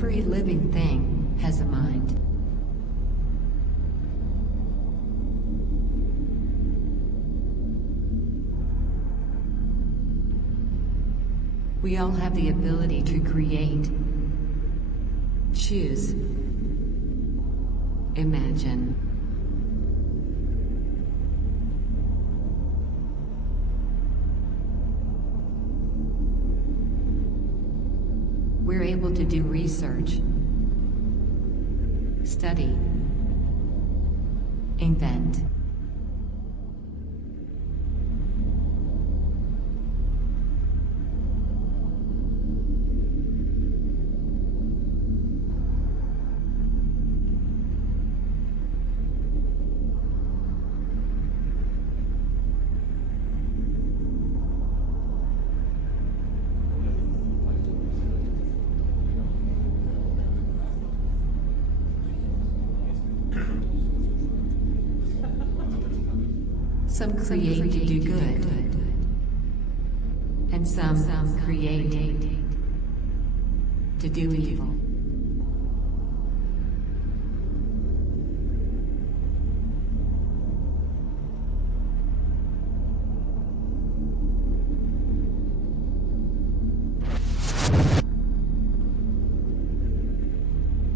Every living thing has a mind. We all have the ability to create, choose, imagine. We're able to do research, study, invent. Some create to do good, and some create to do evil.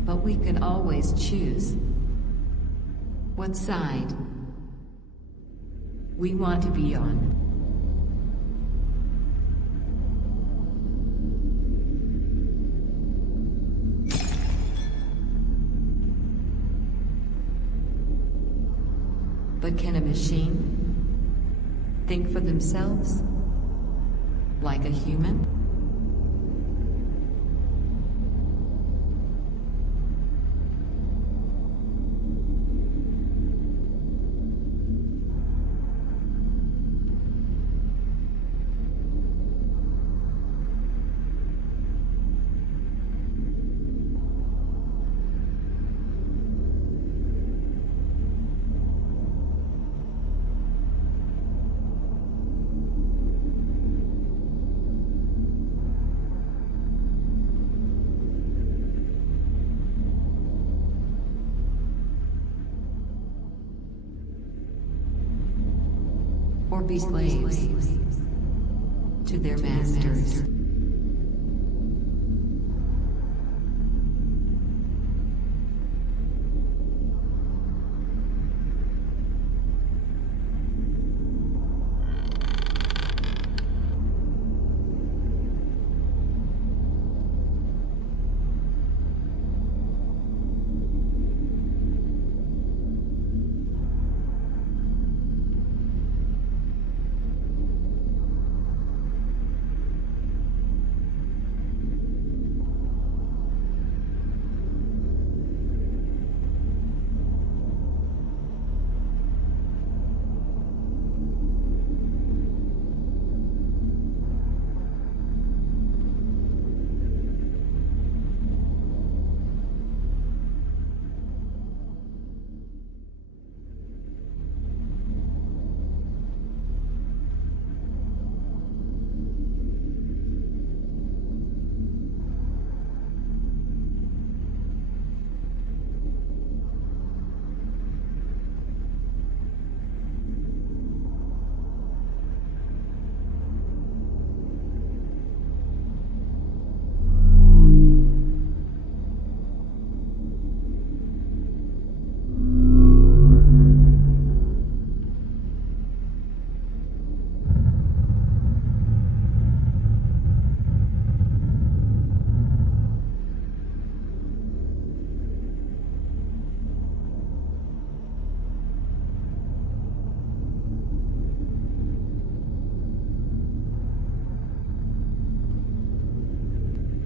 But we can always choose what side we want to be on. But can a machine think for themselves like a human? Or be slaves to their masters.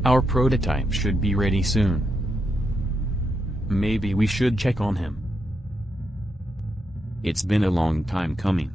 Our prototype should be ready soon. Maybe we should check on him. It's been a long time coming.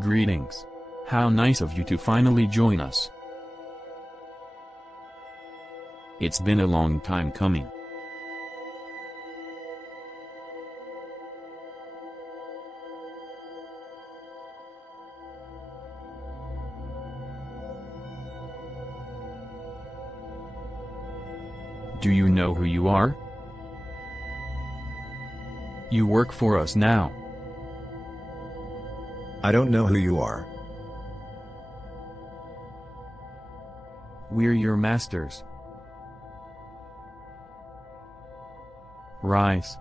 Greetings. How nice of you to finally join us. It's been a long time coming. Do you know who you are? You work for us now. I don't know who you are. We're your masters. Rise.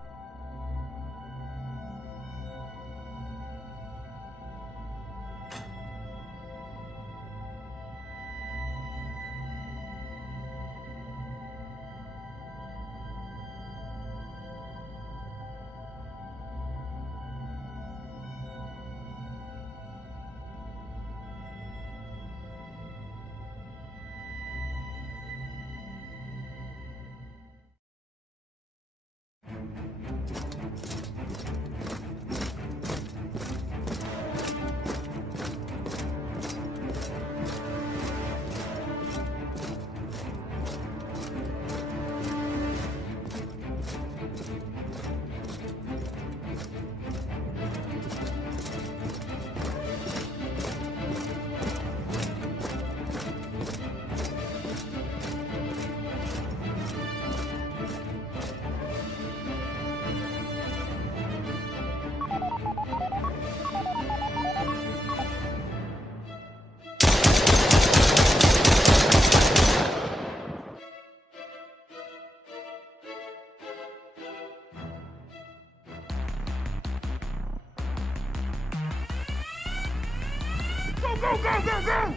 Go, go, go, go, go!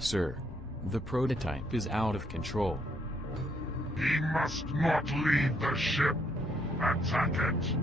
Sir, the prototype is out of control. He must not leave the ship. Attack it.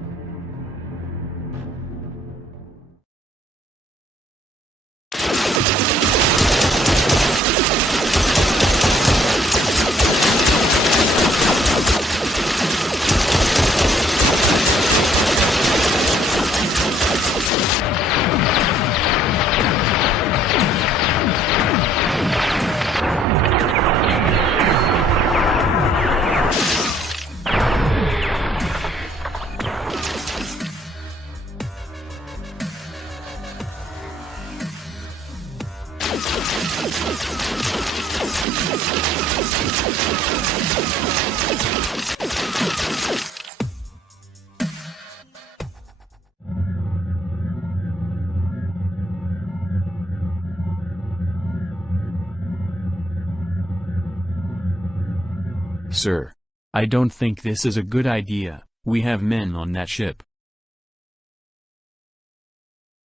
Sir, I don't think this is a good idea. We have men on that ship.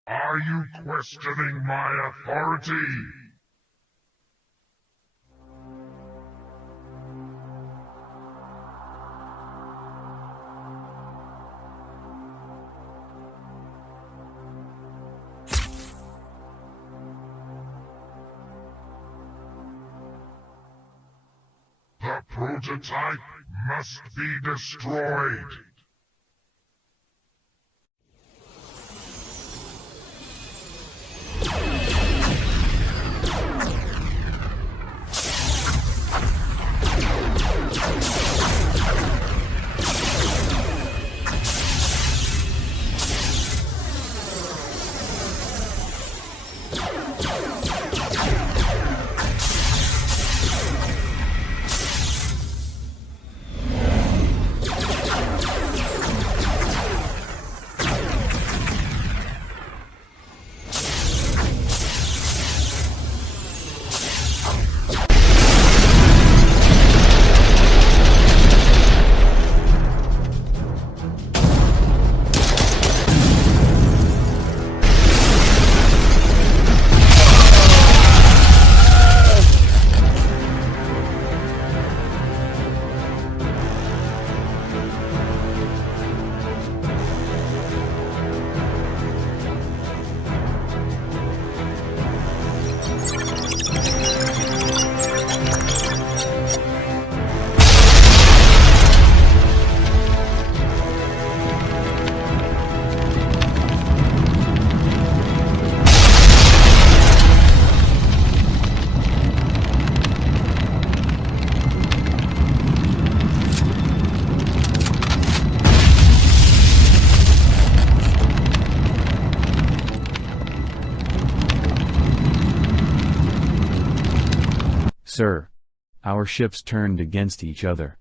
Are you questioning my authority? prototype must be destroyed. Sir. Our ships turned against each other.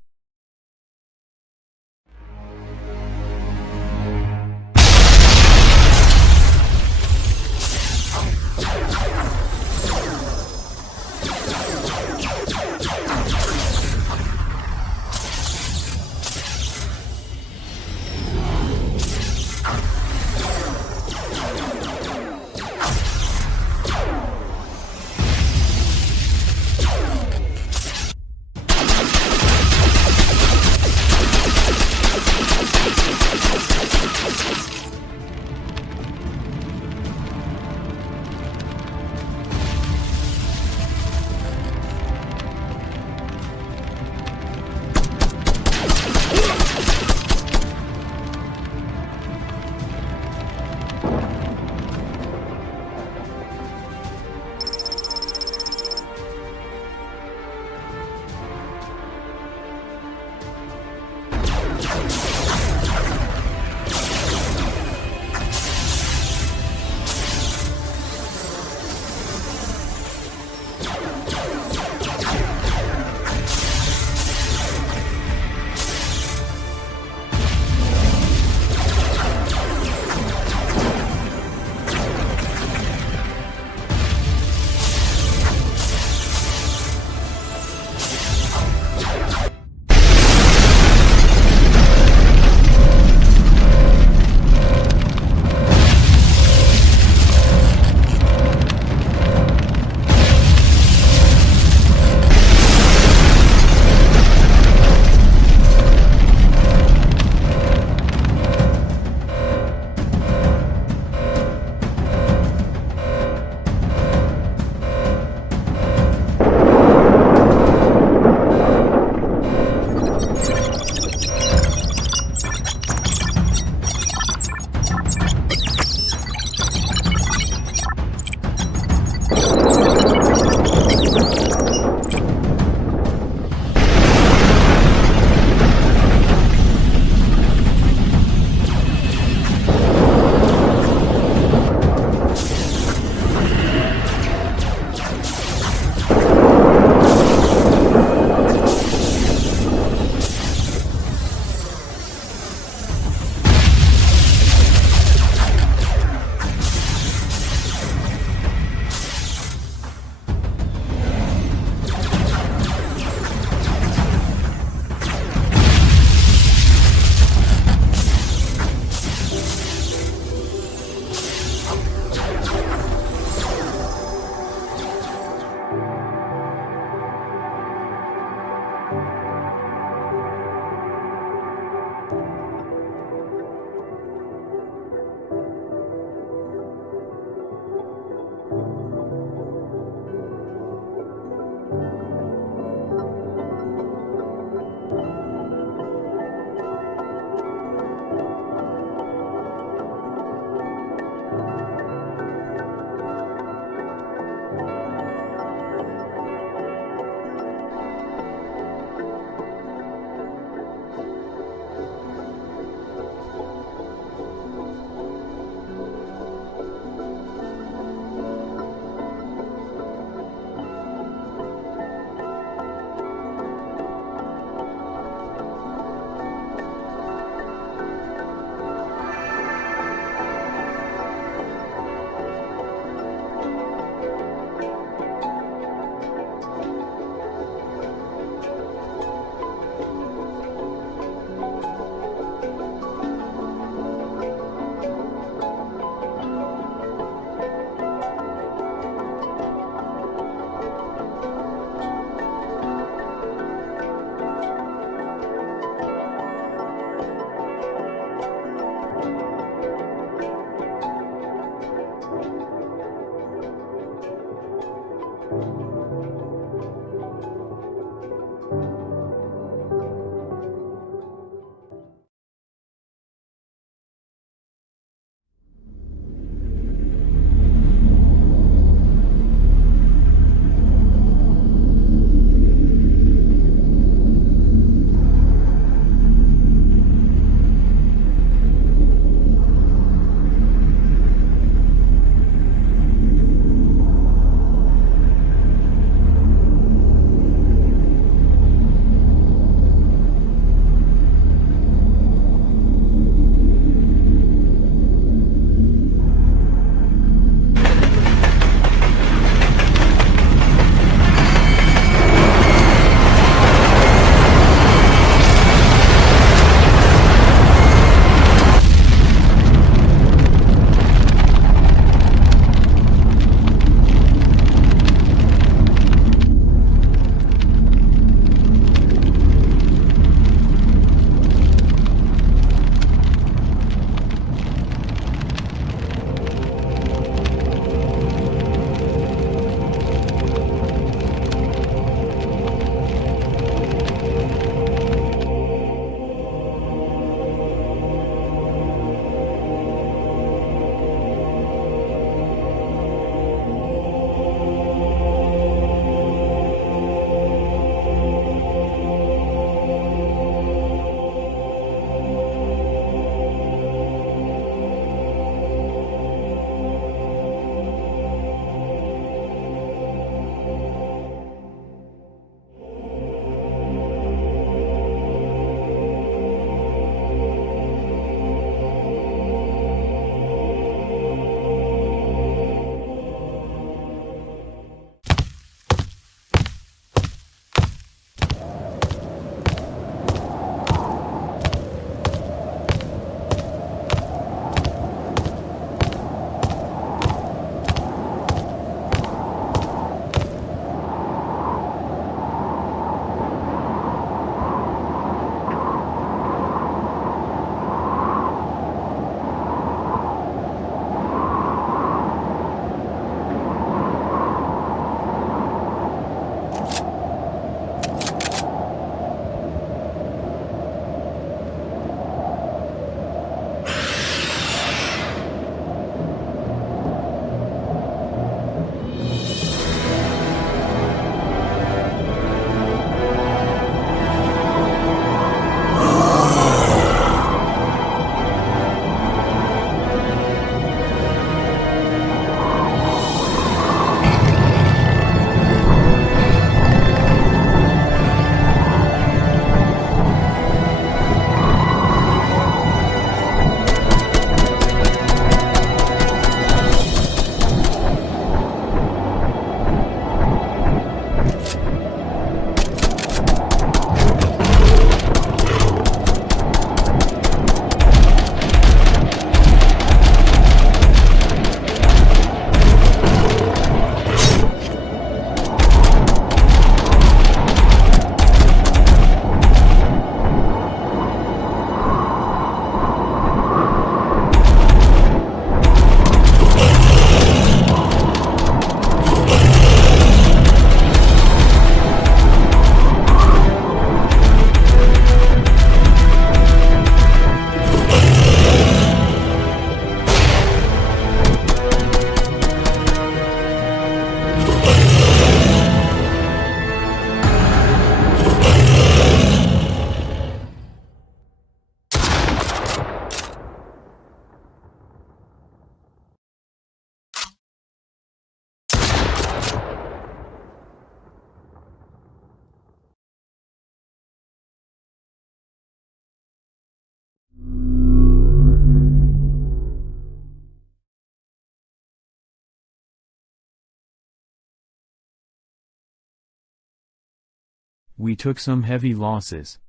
We took some heavy losses.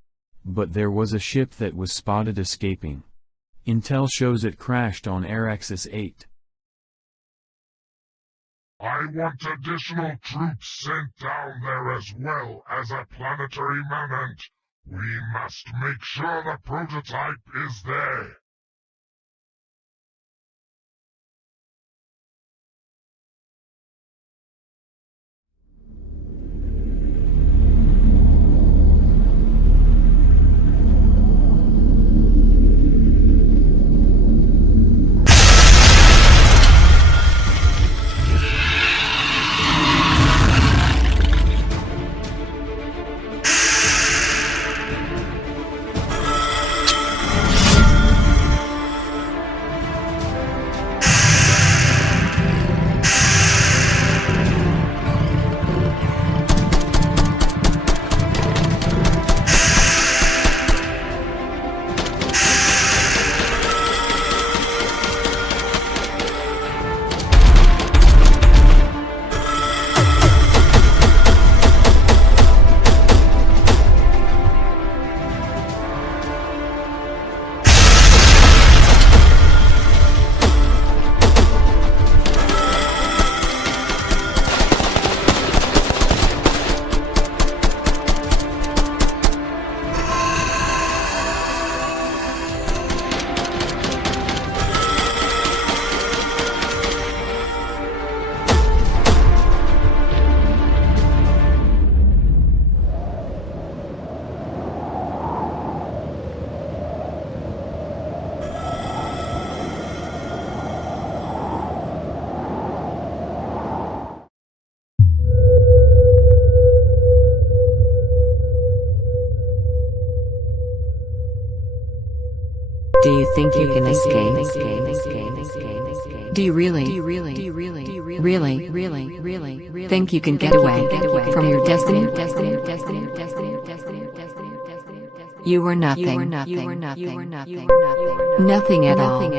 But there was a ship that was spotted escaping. Intel shows it crashed on Araxis 8. I want additional troops sent down there as well as a planetary manhunt. We must make sure the prototype is there. Do you think you can escape? Do you really think you can get away from your destiny? You were nothing. Nothing at all.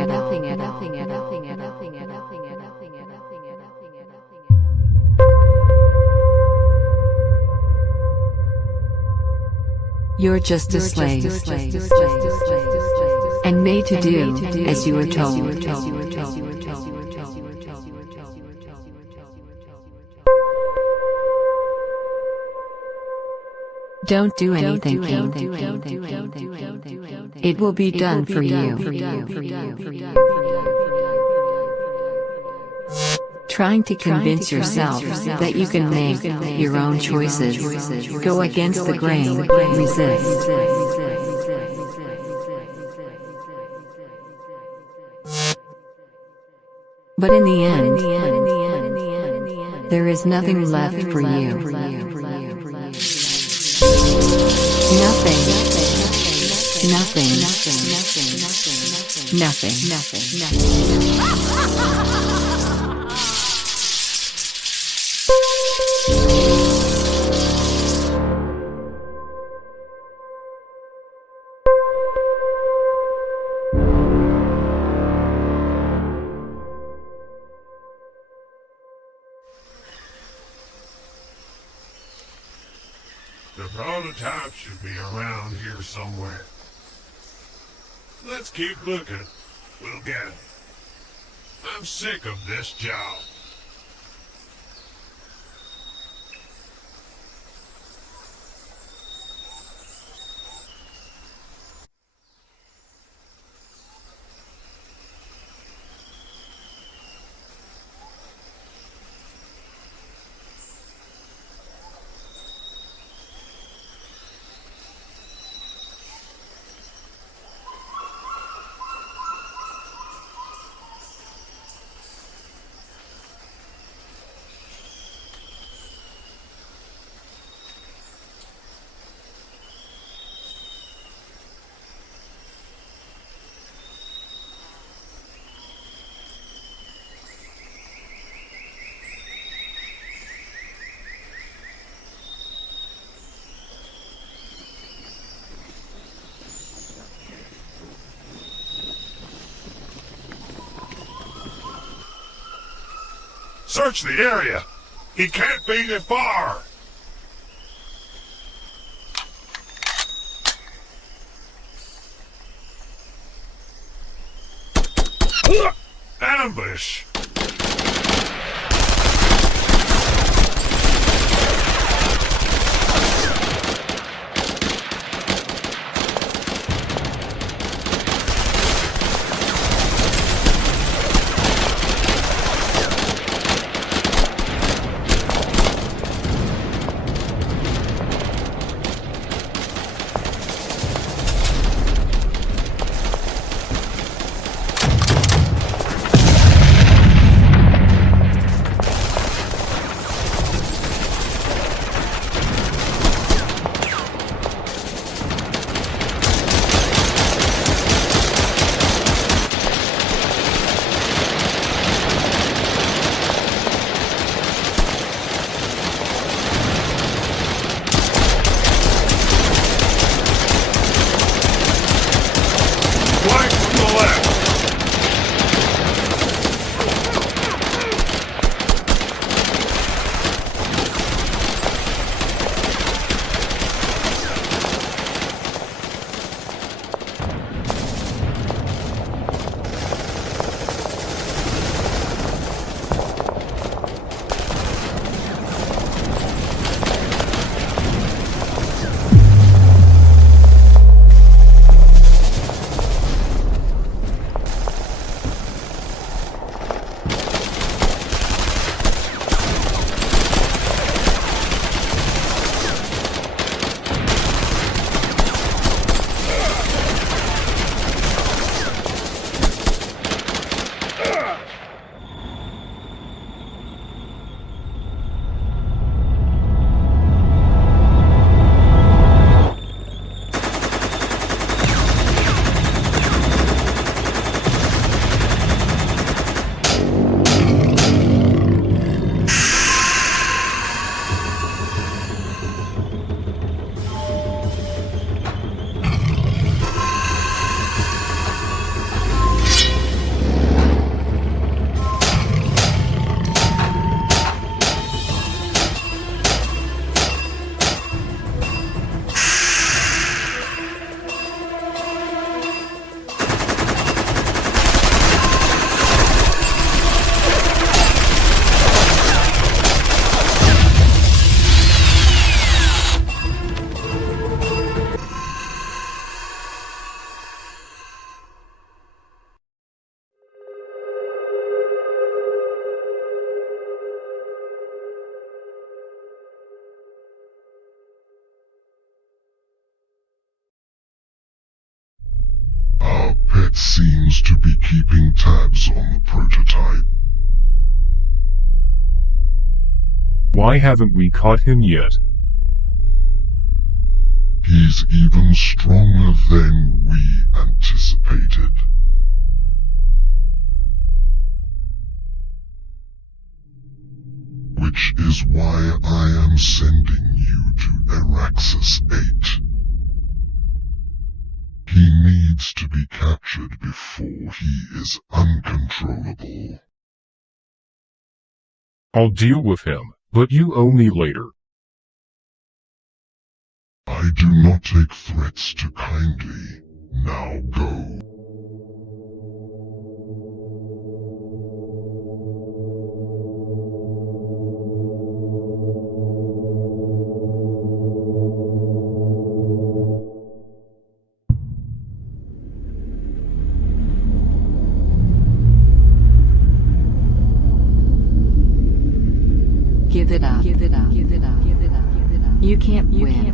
You're just a slave, and made to do as you were told. Don't do anything, King. It will be done for you. Trying to convince yourself that you can make your own choices, go against the grain, resist. But in the end, there is nothing left for you. Nothing. The prototype should be around here somewhere. Let's keep looking. We'll get it. I'm sick of this job. Search the area. He can't be that far. Ambush! Flank from the left! Our pet seems to be keeping tabs on the prototype. Why haven't we caught him yet? He's even stronger than we anticipated. Which is why I am sending you to Araxis 8. He needs to be captured before he is uncontrollable. I'll deal with him, but you owe me later. I do not take threats too kindly. Now go. Give it up. Give it up. Give it up. Give it up. Give it up. You can't win.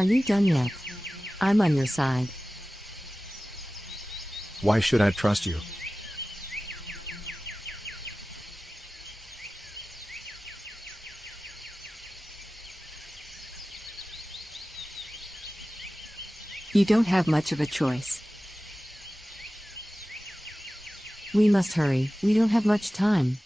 Are you done yet? I'm on your side. Why should I trust you? You don't have much of a choice. We must hurry, we don't have much time.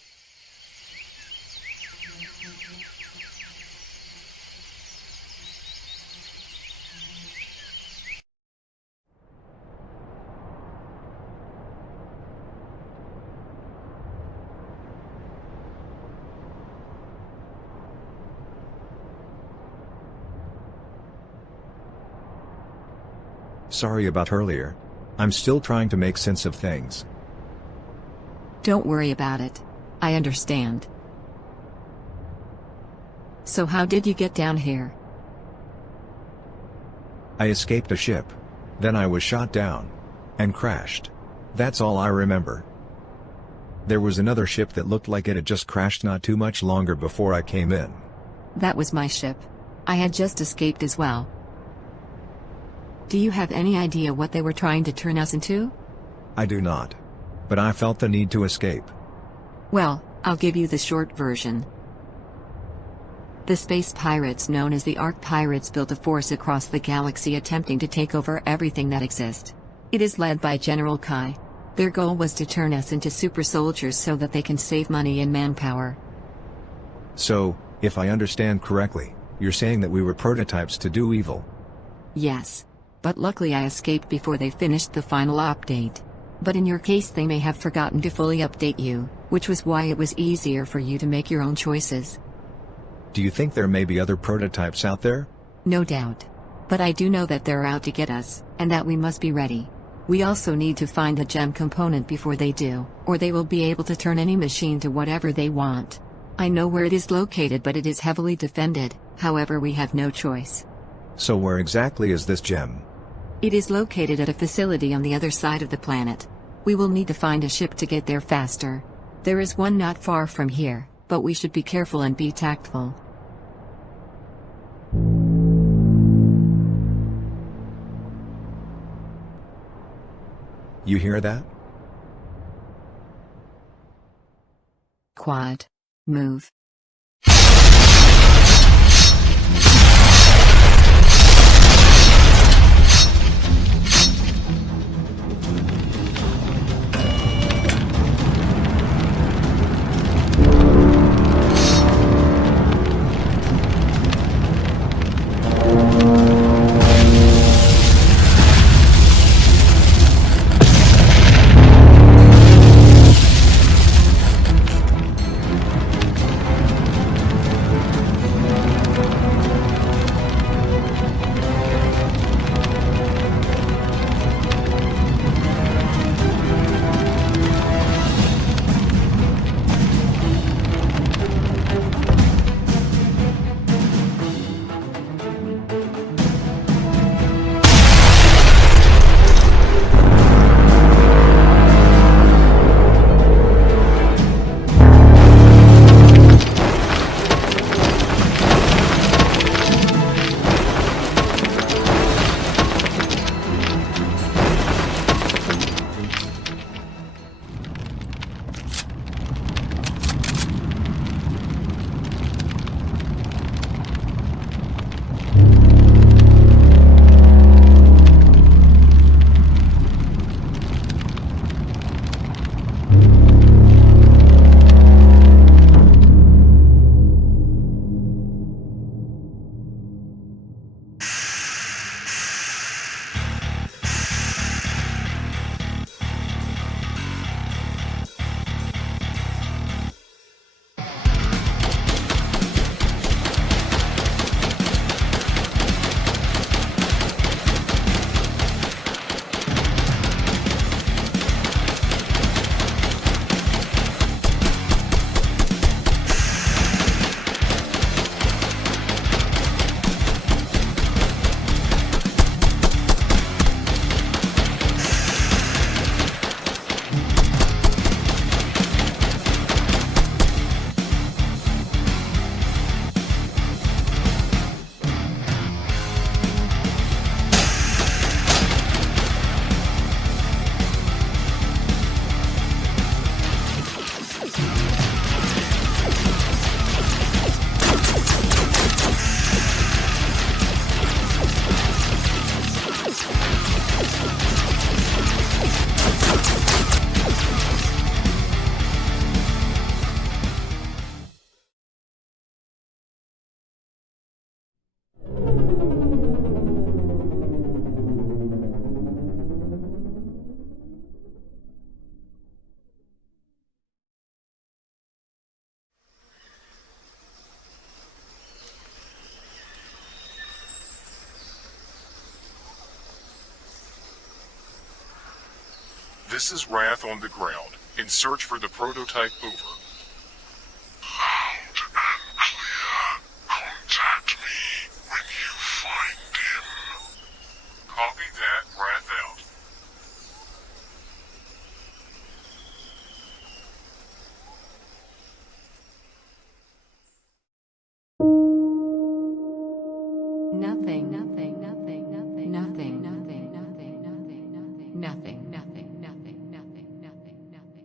Sorry about earlier. I'm still trying to make sense of things. Don't worry about it. I understand. So how did you get down here? I escaped a ship. Then I was shot down. And crashed. That's all I remember. There was another ship that looked like it had just crashed not too much longer before I came in. That was my ship. I had just escaped as well. Do you have any idea what they were trying to turn us into? I do not. But I felt the need to escape. Well, I'll give you the short version. The space pirates known as the Ark Pirates built a force across the galaxy attempting to take over everything that exists. It is led by General Kai. Their goal was to turn us into super soldiers so that they can save money and manpower. So, if I understand correctly, you're saying that we were prototypes to do evil. Yes. But luckily I escaped before they finished the final update. But in your case they may have forgotten to fully update you, which was why it was easier for you to make your own choices. Do you think there may be other prototypes out there? No doubt. But I do know that they're out to get us, and that we must be ready. We also need to find the gem component before they do, or they will be able to turn any machine to whatever they want. I know where it is located, but it is heavily defended, however we have no choice. So where exactly is this gem? It is located at a facility on the other side of the planet. We will need to find a ship to get there faster. There is one not far from here, but we should be careful and be tactful. You hear that? Quad. Move. This is Wrath on the ground, in search for the prototype. Over. Loud and clear. Contact me when you find him. Copy that. Wrath out. Nothing, nothing, nothing, nothing, nothing, nothing, nothing, nothing, nothing, nothing, nothing, nothing, nothing, nothing, nothing.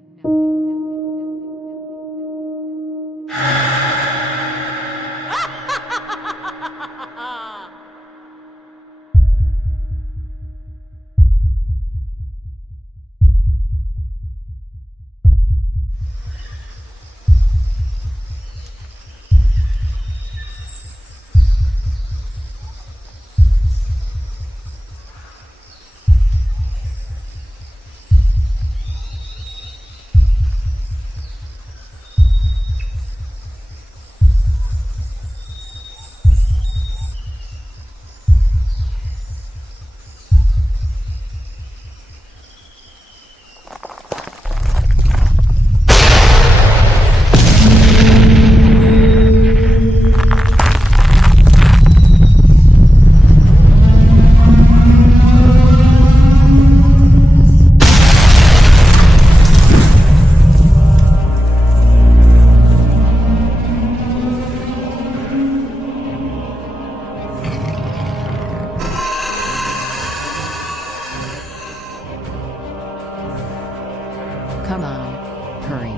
Come on, hurry.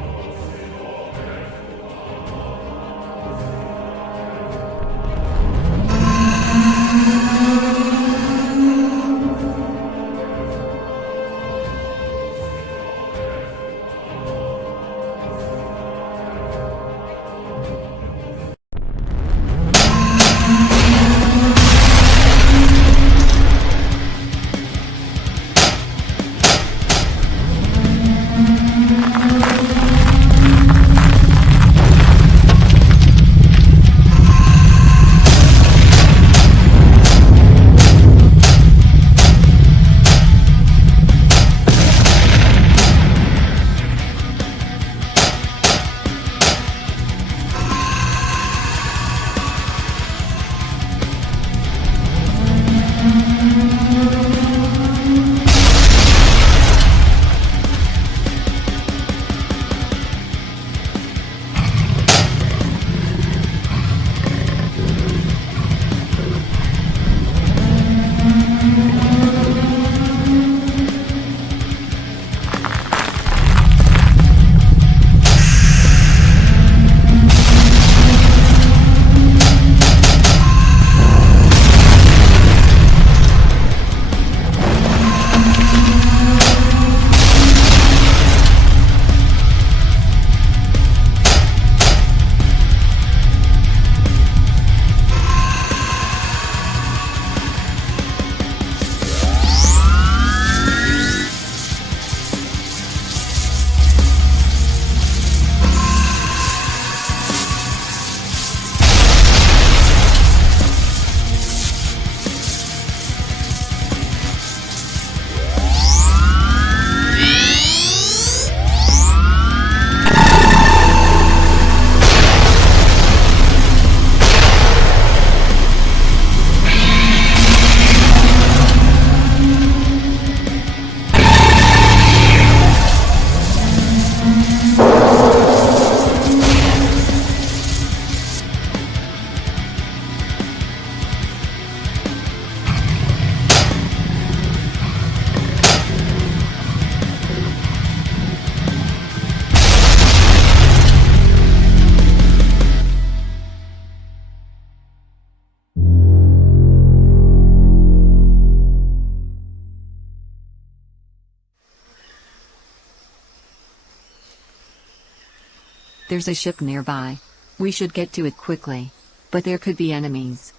There's a ship nearby. We should get to it quickly. But there could be enemies.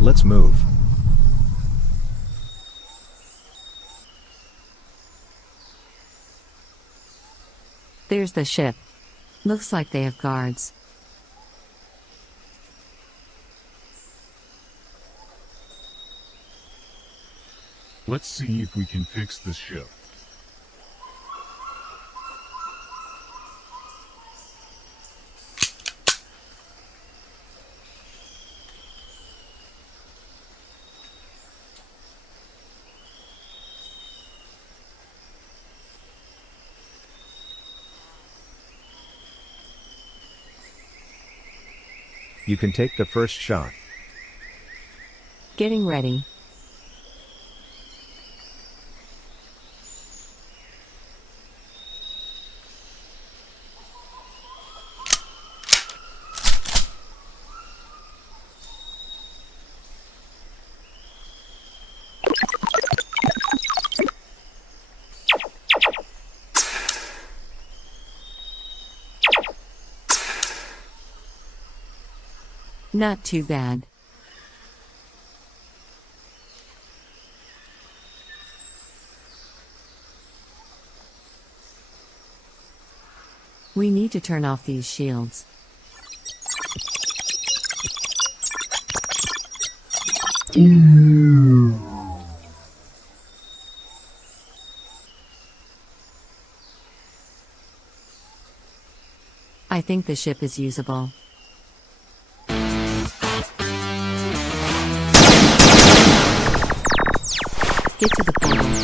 Let's move. There's the ship. Looks like they have guards. Let's see if we can fix this ship. You can take the first shot. Getting ready. Not too bad. We need to turn off these shields. I think the ship is usable. Get to the portal.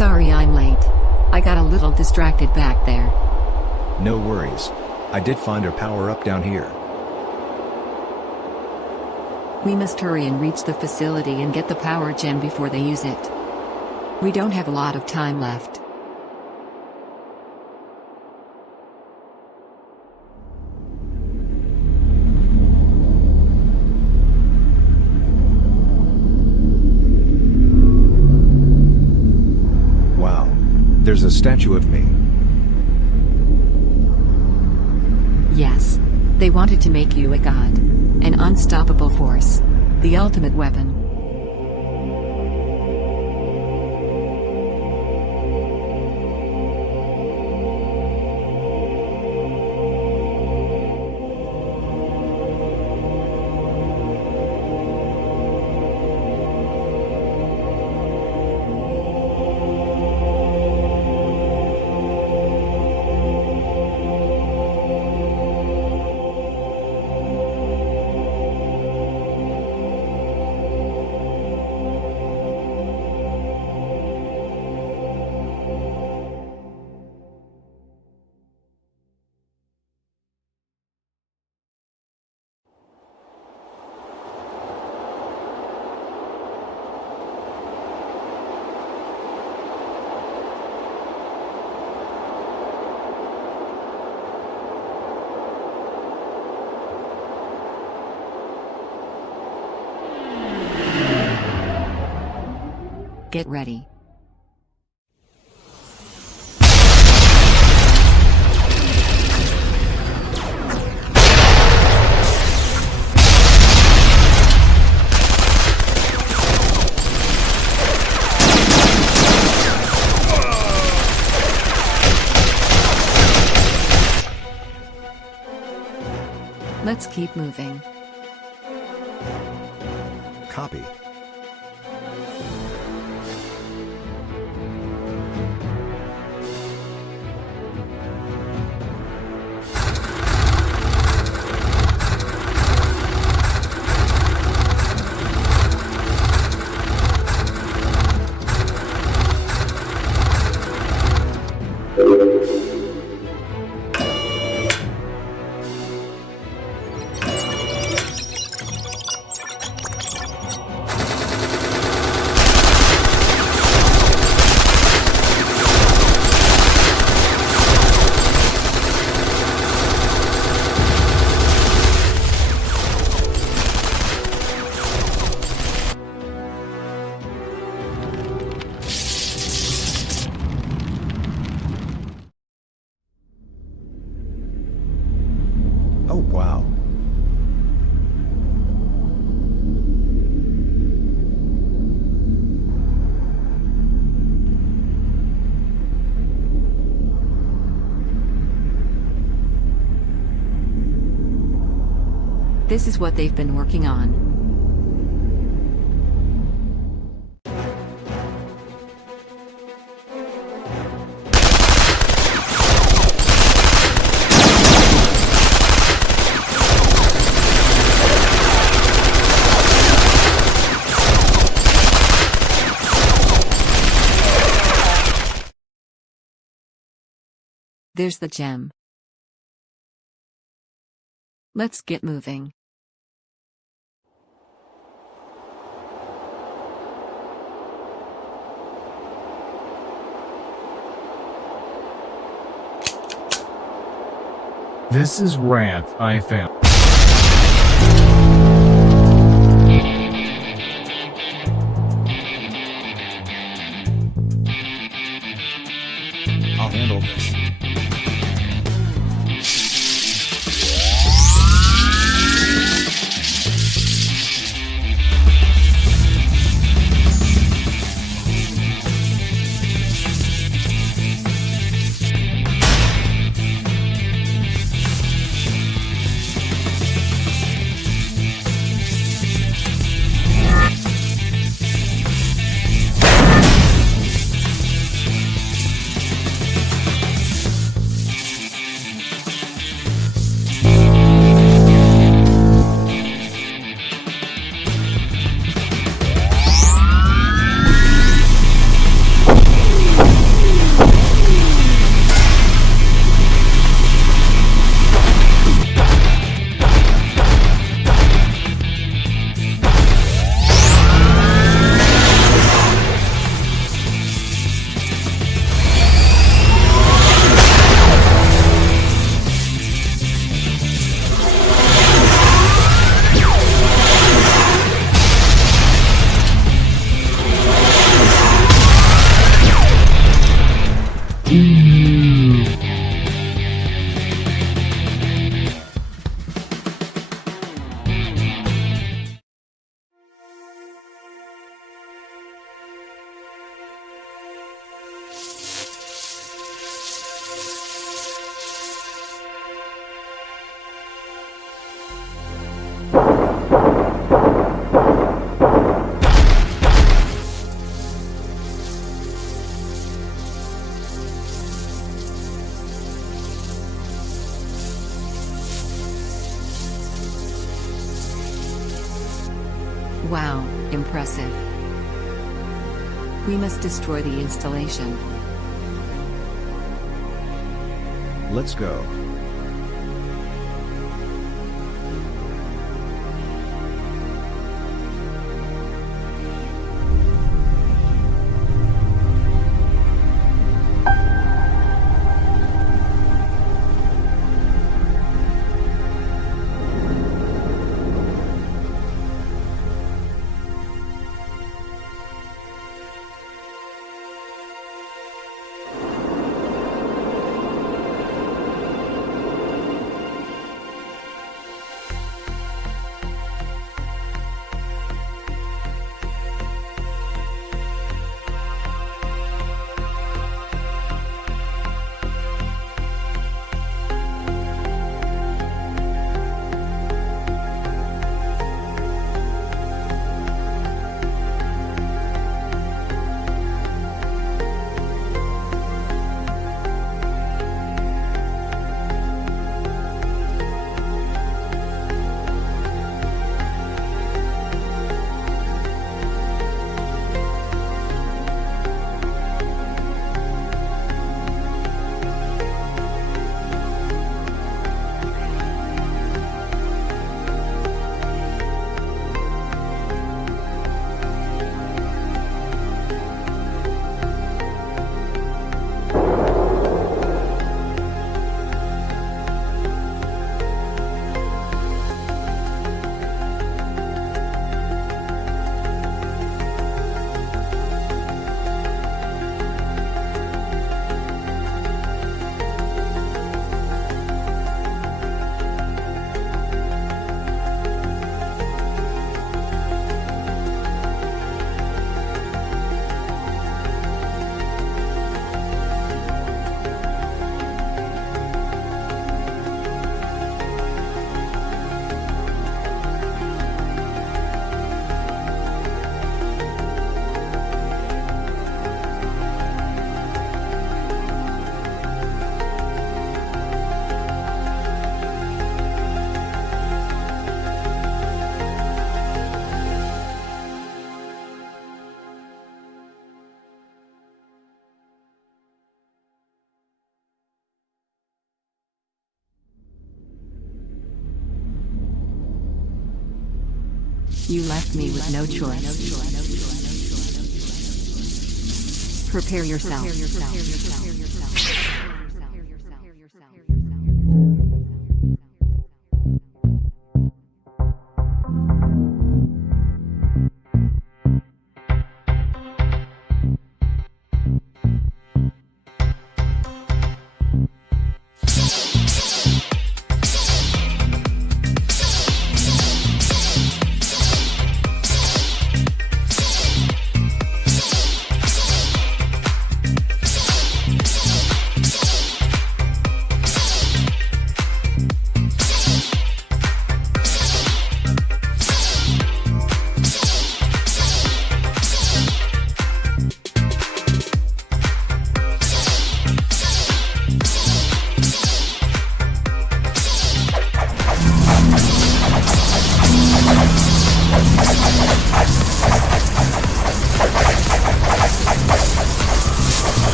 Sorry I'm late. I got a little distracted back there. No worries. I did find a power-up down here. We must hurry and reach the facility and get the power gem before they use it. We don't have a lot of time left. Wow. There's a statue of me. Yes. They wanted to make you a god. An unstoppable force. The ultimate weapon. Get ready. Let's keep moving. Copy. Oh, wow. This is what they've been working on. There's the gem. Let's get moving. This is Wrath IFM. I'll handle this. Wow, impressive. We must destroy the installation. Let's go. You left me with no choice. Prepare yourself.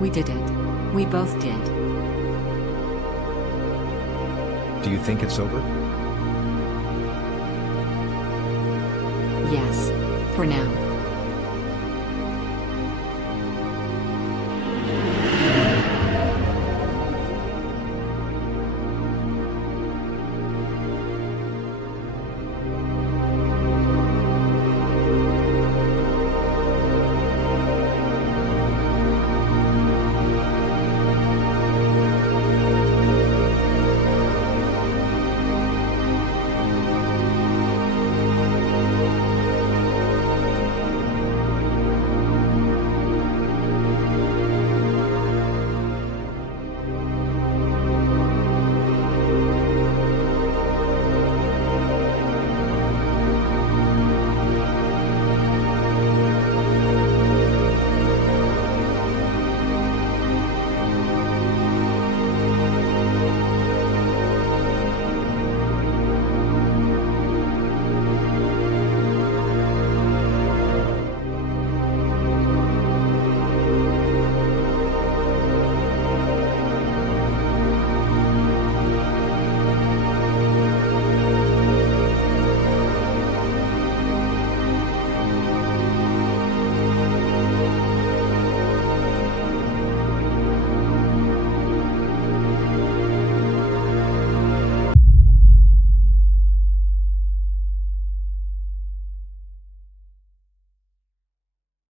We did it. We both did. Do you think it's over? Yes. For now.